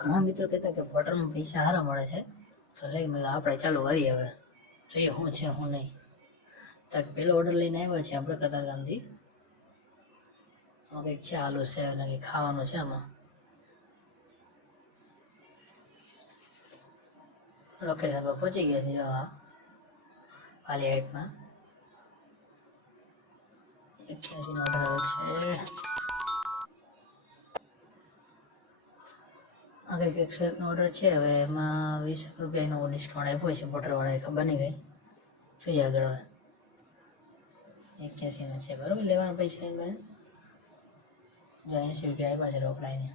ઘણા મિત્રો કહેતા કે પોર્ટલમાં પૈસા સારા મળે છે, તો લઈ મેં આપણે ચાલુ કરીએ. હવે જોઈએ શું છે શું નહીં. તો પેલો ઓર્ડર લઈને આવ્યા છે આપણે કતારગામથી. કંઈક છે આલુ છે અને કંઈક ખાવાનું છે આમાં. લોકેશન પર પહોંચી ગયા છે વાલી હાઇટમાં. 81 ઓર્ડર છે. આ કંઈક 101 નો ઓર્ડર છે. હવે એમાં 20 રૂપિયાનો ડિસ્કાઉન્ટ આપ્યો છે પોર્ટલવાળાએ, ખબર નહીં ગઈ. જોઈએ આગળ. હવે 81 નો છે બરાબર. લેવાના પૈસા એમાં જો 80 રૂપિયા આપ્યા છે રોકડાઈને.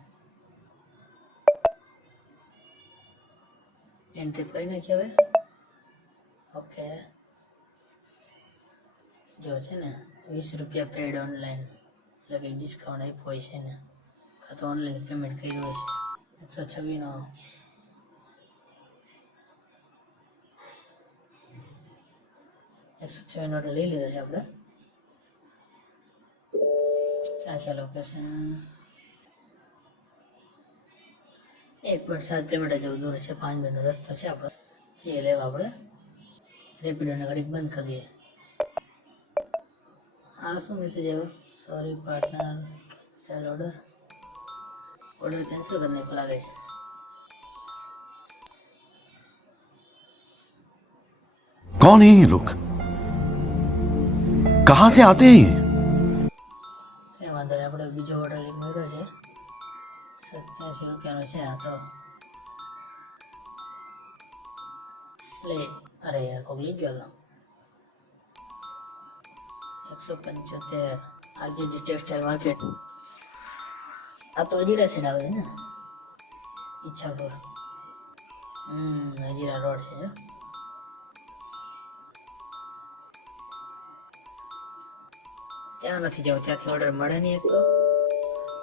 એન્ટ્રી કરી નાખી હવે. ઓકે, જો છે ને 20 રૂપિયા પેડ ઓનલાઈન, એટલે કંઈક ડિસ્કાઉન્ટ આપ્યો હોય છે ને, કાં તો ઓનલાઈન પેમેન્ટ કર્યું હોય છે. 126 નો 126 નો ઓર્ડર લઈ લીધો છે આપણે. છે લોકેશન 1.7 કિલોમીટર જેવું દૂર છે. 5 મિનિટનો રસ્તો છે આપણો. જે લેવા આપણે રેપિડોને ઘડીક બંધ કરી દઈએ. આ શું મેસેજ આવ્યો? Sorry partner, cancel order cancel કરને को लागे. कौन है ये लोग, कहां से आते हैं ये? वांधो नहीं, આપણે બીજો ઓર્ડર મળ્યો છે 87 રૂપિયાનો છે. આ તો લે. અરે યાર કોક લઈ ગયો તો 175 આરજીડી ટેક્સટાઇલ માર્કેટ. આ તો અજીરા સાઈડ આવે છે ને, ઈચ્છાપુર. અજીરા રોડ છે. ત્યાં નથી જવું, ત્યાંથી ઓર્ડર મળે નહીં. એક તો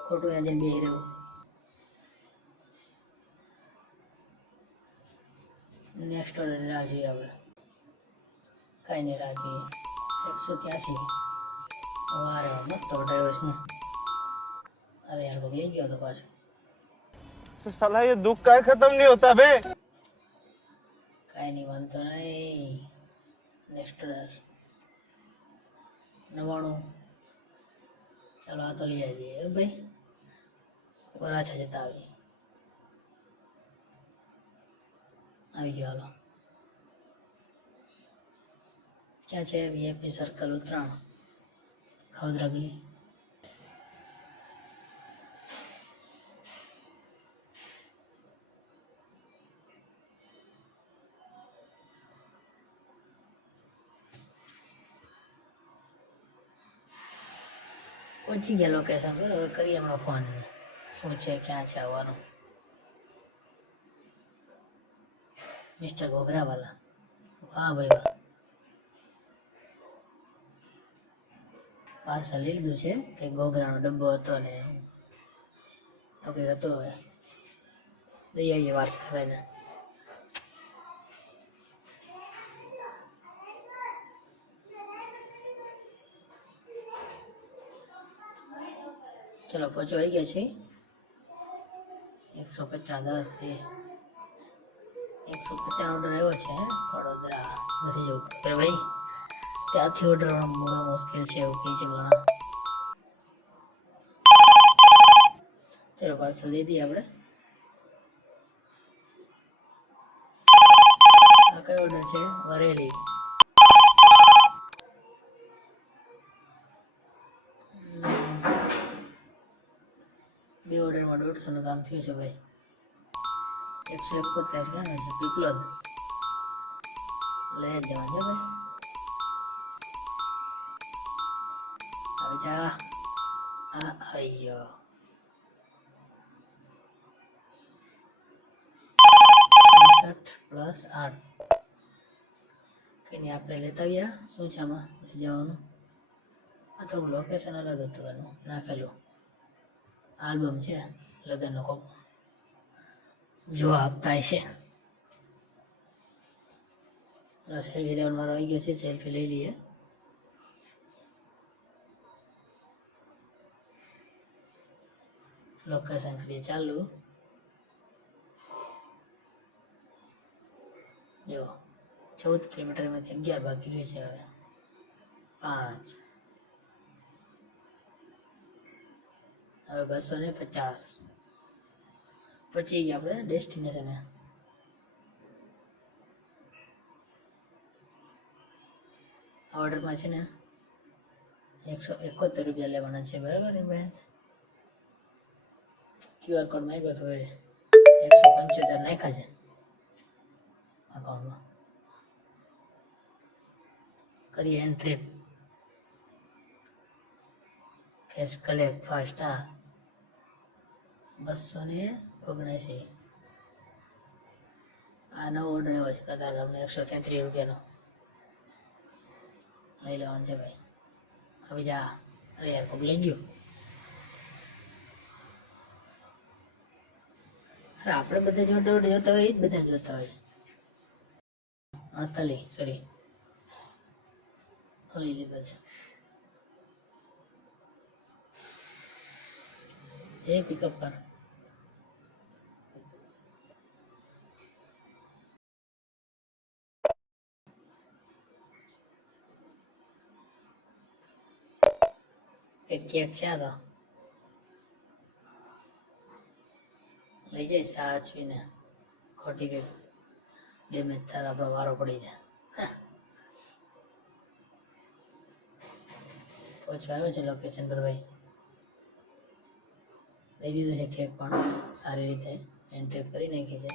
ખોટું આજે બે રહેવું. નેક્સ્ટ ઓર્ડર રાહ જોઈએ આપણે. કાંઈ નહીં, રાહ જોઈએ. 183. વારે મસ્ત ઓર્ડર આવ્યો છે. अरे यार बगल ही गया तो पास. तो साला ये दुख का खत्म नहीं होता बे. काई नहीं बनता नहीं. Next order 99. चलो आ तो ले आइए भाई. और अच्छा जता આવી ગયો. હાલો ક્યાં છે? વીઆઈપી સર્કલ ઉત્તરાયણ, ખવદરા ગલી. પહોંચી ગયા લોકેશન પર. હવે કરીએ હમણાં ફોન શું છે, ક્યાં છે આવવાનું. મિસ્ટર ઘોઘરાવાલા, વાહ ભાઈ વાહ. પાર્સલ લઈ લીધું છે. કે ઘોઘરાનો ડબ્બો હતો ને ઓકે હતો. હવે દઈ આવીએ પાર્સલ ભાઈને. ચલો પહોંચો આવી ગયા છે. 150 10 20 150 ઓર્ડર આવ્યો છે વડોદરા. નથી જવું પડે ભાઈ, ત્યાંથી ઓર્ડર મળવા મુશ્કેલ છે એવું કહે છે ઘણા. ચલો પાર્સલ દઈ દઈએ આપણે. આ કયો ઓર્ડર છે? વરેલી. બે ઓર્ડરમાં 150 નું કામ થયું છે ભાઈ. 171 ક્યાં છે? પીપલોદ લઈ જવા છે ભાઈ. હવે જા આ આવી ગયો. 65 + 8. કઈ નહીં, આપણે લેતા આવ્યા. શું છે આમાં લઈ જવાનું? આ થોડું લોકેશન અલગ હતું એનું નાખેલું. આલ્બમ છે લગ્નનો કોપ જો આપતા છે. સેલ્ફી લેવાનું મારો આવી ગયો છે. સેલ્ફી લઈ લઈએ. લોકેશન કરીએ ચાલુ. જો 14 કિલોમીટરમાંથી 11 બાકી રહ્યું છે. હવે 5, હવે 250 પચી ગયા આપણે ડેસ્ટિનેશને. આ ઓર્ડરમાં છે ને 171 રૂપિયા લેવાના છે, બરાબર ને ભાઈ? QR કોડ માંગ્યો તો 175 નાખ્યા છે અકાઉન્ટમાં. કરીએ એન્ટ્રી. Cache collect fast. 279. આ નવો ઓર્ડર આવ્યો છે કતાર અમને 133 રૂપિયાનો લઈ લેવાનું છે ભાઈ. હવે જા. અરે યાર કોક લઈ ગયું. અરે આપણે બધા જોતા હોય એ જ બધા જોતા હોય છે. 48 સોરી લઈ લીધો છે. એ પિકઅપ પર એક કેક છે આ તો લઈ જાય સાચવીને. ખોટી કે ડેમેજ થાય આપણો વારો પડી જાય. પહોંચવા આવ્યો છે લોકેશન પર ભાઈ. દઈ દીધું છે કેક પણ સારી રીતે એન્ટ્રી કરી નાખી છે.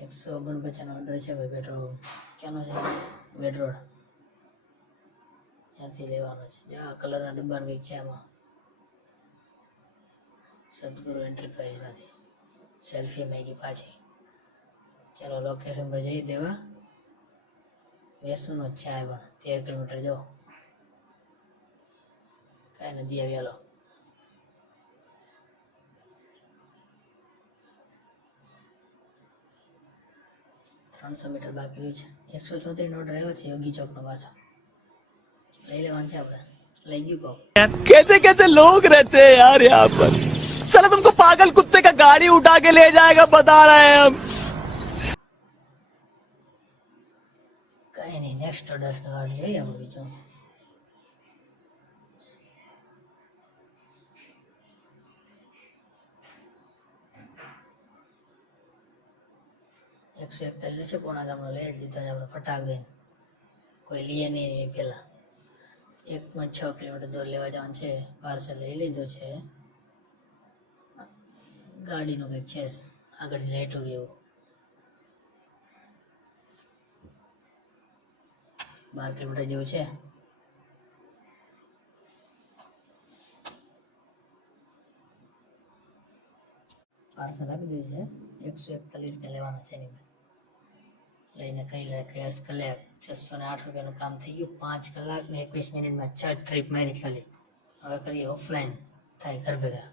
149 નો ઓર્ડર છે ભાઈ. પેટ્રોલ ક્યાંનો છે? વેડરોડ ત્યાંથી લેવાનો છે. આ કલરના ડબ્બા કંઈક છે આમાં. સદગુરુ એન્ટરપ્રાઇઝમાંથી સેલ્ફી મેગી પાછી. ચાલો લોકેશન પર જઈ દેવા. વેસુનો છે આ પણ 13 કિલોમીટર જો કાંઈ નથી આવી. હાલો 300 મીટર બાકી રહ્યું છે. 134 નો ઓર્ડર આવ્યો છે યોગી ચોકનો પાછો. લઈ લેવાનું છે આપણે. લઈ ગયું કહો. कैसे कैसे लोग रहते हैं यार यहाँ पर. चलो तुमको पागल कुत्ते का गाड़ी उठा के ले जाएगा बता रहे हैं हम. કઈ નહીં, નેક્સ્ટ ઓર્ડર ગાડી જોઈએ આપણે બીજો. એકસો 41 છે. પોણા ગામનો લઈ જ દીધો છે આપણે ફટાક દઈને. કોઈ લઈએ નહીં પેલા. 1.6 કિલોમીટર દૂર લેવા જવાનું છે. પાર્સલ લઈ લીધું છે. ગાડીનું કંઈક છે આગળ લાઈટો જેવું. 12 કિલોમીટર જેવું છે. પાર્સલ આપી દીધું છે. 141 રૂપિયા લેવાના છે એની. લઈને કરી લે કેશ કલેક્ટ. 608 રૂપિયાનું કામ થઈ ગયું. 5 કલાક ને 21 મિનિટમાં 4 ટ્રીપ મારી ખાલી. હવે કરીએ ઓફલાઈન થાય ઘર ભેગા.